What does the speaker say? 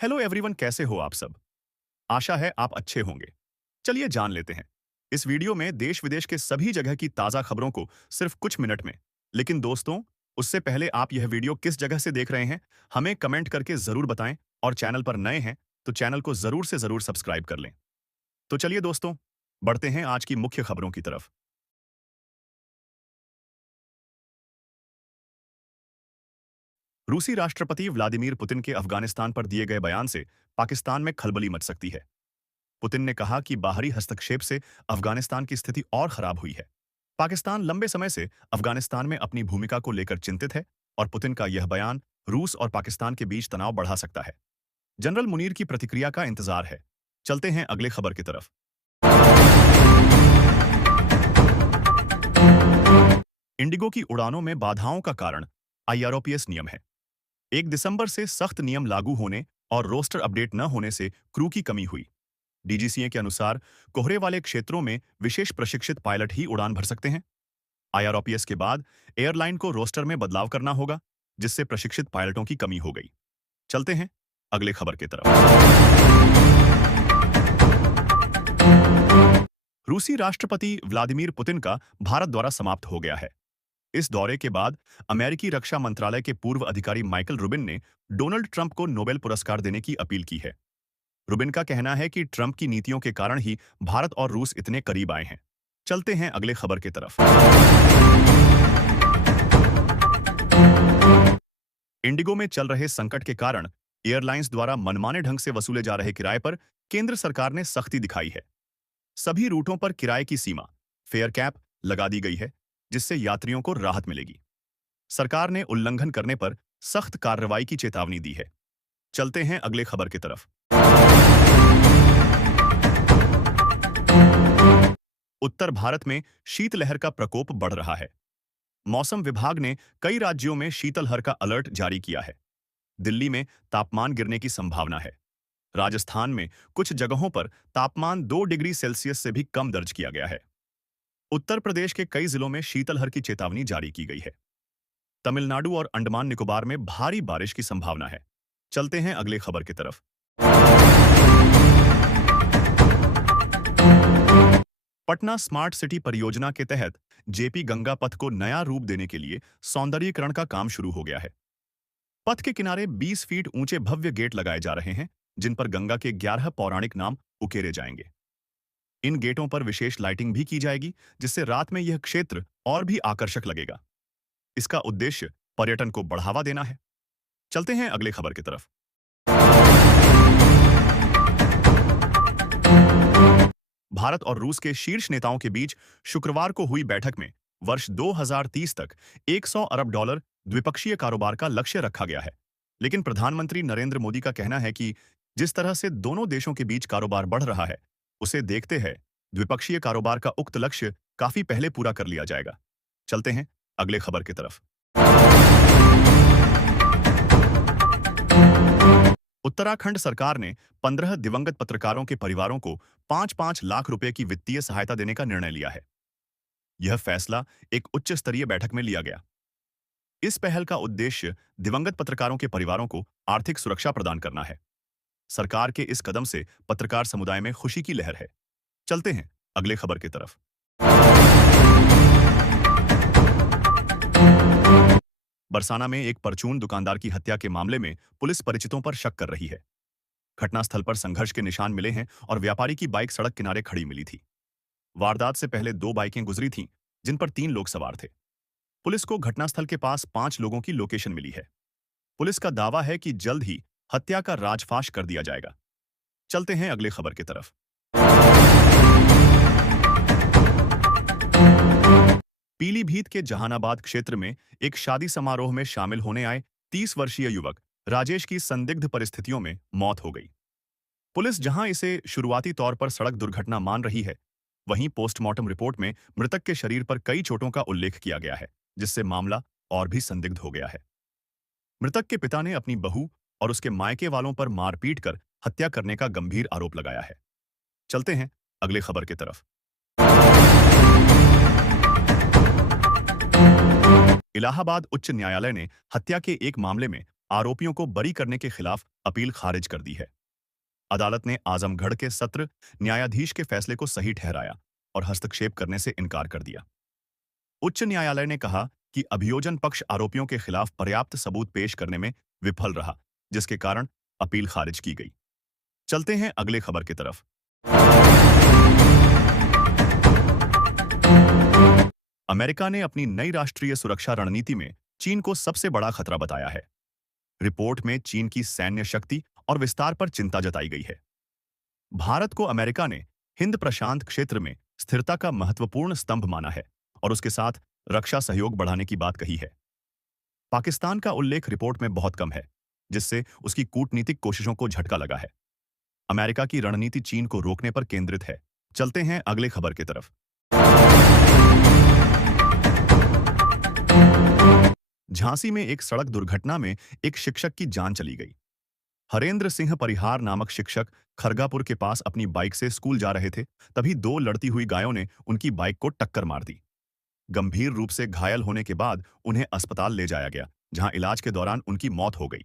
Hello everyone, कैसे हो आप सब। आशा है आप अच्छे होंगे। चलिए जान लेते हैं इस वीडियो में देश विदेश के सभी जगह की ताजा खबरों को सिर्फ कुछ मिनट में। लेकिन दोस्तों, उससे पहले आप यह वीडियो किस जगह से देख रहे हैं हमें कमेंट करके जरूर बताएं, और चैनल पर नए हैं तो चैनल को जरूर से जरूर सब्सक्राइब कर लें। तो चलिए दोस्तों, बढ़ते हैं आज की मुख्य खबरों की तरफ। रूसी राष्ट्रपति व्लादिमीर पुतिन के अफगानिस्तान पर दिए गए बयान से पाकिस्तान में खलबली मच सकती है। पुतिन ने कहा कि बाहरी हस्तक्षेप से अफगानिस्तान की स्थिति और खराब हुई है। पाकिस्तान लंबे समय से अफगानिस्तान में अपनी भूमिका को लेकर चिंतित है, और पुतिन का यह बयान रूस और पाकिस्तान के बीच तनाव बढ़ा सकता है। जनरल मुनीर की प्रतिक्रिया का इंतजार है। चलते हैं अगले खबर की तरफ। इंडिगो की उड़ानों में बाधाओं का कारण आईआरओपीएस नियम है। 1 दिसंबर से सख्त नियम लागू होने और रोस्टर अपडेट न होने से क्रू की कमी हुई। डीजीसीए के अनुसार कोहरे वाले क्षेत्रों में विशेष प्रशिक्षित पायलट ही उड़ान भर सकते हैं। आईआरओपीएस के बाद एयरलाइन को रोस्टर में बदलाव करना होगा, जिससे प्रशिक्षित पायलटों की कमी हो गई। चलते हैं अगले खबर की तरफ। रूसी राष्ट्रपति व्लादिमीर पुतिन का भारत दौरा समाप्त हो गया है। इस दौरे के बाद अमेरिकी रक्षा मंत्रालय के पूर्व अधिकारी माइकल रूबिन ने डोनाल्ड ट्रंप को नोबेल पुरस्कार देने की अपील की है। रूबिन का कहना है कि ट्रंप की नीतियों के कारण ही भारत और रूस इतने करीब आए हैं। चलते हैं अगले खबर की तरफ। इंडिगो में चल रहे संकट के कारण एयरलाइंस द्वारा मनमाने ढंग से वसूले जा रहे किराए पर केंद्र सरकार ने सख्ती दिखाई है। सभी रूटों पर किराए की सीमा, फेयर कैप लगा दी गई है, जिससे यात्रियों को राहत मिलेगी। सरकार ने उल्लंघन करने पर सख्त कार्रवाई की चेतावनी दी है। चलते हैं अगले खबर की तरफ। उत्तर भारत में शीतलहर का प्रकोप बढ़ रहा है। मौसम विभाग ने कई राज्यों में शीतलहर का अलर्ट जारी किया है। दिल्ली में तापमान गिरने की संभावना है। राजस्थान में कुछ जगहों पर तापमान 2 डिग्री सेल्सियस से भी कम दर्ज किया गया है। उत्तर प्रदेश के कई जिलों में शीतलहर की चेतावनी जारी की गई है। तमिलनाडु और अंडमान निकोबार में भारी बारिश की संभावना है। चलते हैं अगले खबर की तरफ। पटना स्मार्ट सिटी परियोजना के तहत जेपी गंगा पथ को नया रूप देने के लिए सौंदर्यीकरण का काम शुरू हो गया है। पथ के किनारे 20 फीट ऊंचे भव्य गेट लगाए जा रहे हैं, जिन पर गंगा के 11 पौराणिक नाम उकेरे जाएंगे। इन गेटों पर विशेष लाइटिंग भी की जाएगी, जिससे रात में यह क्षेत्र और भी आकर्षक लगेगा। इसका उद्देश्य पर्यटन को बढ़ावा देना है। चलते हैं अगले खबर की तरफ। भारत और रूस के शीर्ष नेताओं के बीच शुक्रवार को हुई बैठक में वर्ष 2030 तक 100 अरब डॉलर द्विपक्षीय कारोबार का लक्ष्य रखा गया है। लेकिन प्रधानमंत्री नरेंद्र मोदी का कहना है कि जिस तरह से दोनों देशों के बीच कारोबार बढ़ रहा है, उसे देखते हैं द्विपक्षीय कारोबार का उक्त लक्ष्य काफी पहले पूरा कर लिया जाएगा। चलते हैं अगले खबर की तरफ। उत्तराखंड सरकार ने 15 दिवंगत पत्रकारों के परिवारों को 5-5 लाख रुपए की वित्तीय सहायता देने का निर्णय लिया है। यह फैसला एक उच्च स्तरीय बैठक में लिया गया। इस पहल का उद्देश्य दिवंगत पत्रकारों के परिवारों को आर्थिक सुरक्षा प्रदान करना है। सरकार के इस कदम से पत्रकार समुदाय में खुशी की लहर है। चलते हैं अगले खबर की तरफ। बरसाना में एक परचून दुकानदार की हत्या के मामले में पुलिस परिचितों पर शक कर रही है। घटनास्थल पर संघर्ष के निशान मिले हैं और व्यापारी की बाइक सड़क किनारे खड़ी मिली थी। वारदात से पहले 2 बाइकें गुजरी थीं, जिन पर 3 लोग सवार थे। पुलिस को घटनास्थल के पास 5 लोगों की लोकेशन मिली है। पुलिस का दावा है कि जल्द ही हत्या का राजफाश कर दिया जाएगा। चलते हैं अगले खबर की तरफ। पीलीभीत के जहानाबाद क्षेत्र में एक शादी समारोह में शामिल होने आए 30 वर्षीय युवक राजेश की संदिग्ध परिस्थितियों में मौत हो गई। पुलिस जहां इसे शुरुआती तौर पर सड़क दुर्घटना मान रही है, वहीं पोस्टमार्टम रिपोर्ट में मृतक के शरीर पर कई चोटों का उल्लेख किया गया है, जिससे मामला और भी संदिग्ध हो गया है। मृतक के पिता ने अपनी बहू और उसके मायके वालों पर मारपीट कर हत्या करने का गंभीर आरोप लगाया है। चलते हैं अगले खबर की तरफ। इलाहाबाद उच्च न्यायालय ने हत्या के एक मामले में आरोपियों को बरी करने के खिलाफ अपील खारिज कर दी है। अदालत ने आजमगढ़ के सत्र न्यायाधीश के फैसले को सही ठहराया और हस्तक्षेप करने से इनकार कर दिया। उच्च न्यायालय ने कहा कि अभियोजन पक्ष आरोपियों के खिलाफ पर्याप्त सबूत पेश करने में विफल रहा, जिसके कारण अपील खारिज की गई। चलते हैं अगले खबर की तरफ। अमेरिका ने अपनी नई राष्ट्रीय सुरक्षा रणनीति में चीन को सबसे बड़ा खतरा बताया है। रिपोर्ट में चीन की सैन्य शक्ति और विस्तार पर चिंता जताई गई है। भारत को अमेरिका ने हिंद प्रशांत क्षेत्र में स्थिरता का महत्वपूर्ण स्तंभ माना है और उसके साथ रक्षा सहयोग बढ़ाने की बात कही है। पाकिस्तान का उल्लेख रिपोर्ट में बहुत कम है, जिससे उसकी कूटनीतिक कोशिशों को झटका लगा है। अमेरिका की रणनीति चीन को रोकने पर केंद्रित है। चलते हैं अगले खबर की तरफ। झांसी में एक सड़क दुर्घटना में एक शिक्षक की जान चली गई। हरेंद्र सिंह परिहार नामक शिक्षक खरगापुर के पास अपनी बाइक से स्कूल जा रहे थे, तभी दो लड़ती हुई गायों ने उनकी बाइक को टक्कर मार दी। गंभीर रूप से घायल होने के बाद उन्हें अस्पताल ले जाया गया, जहां इलाज के दौरान उनकी मौत हो गई।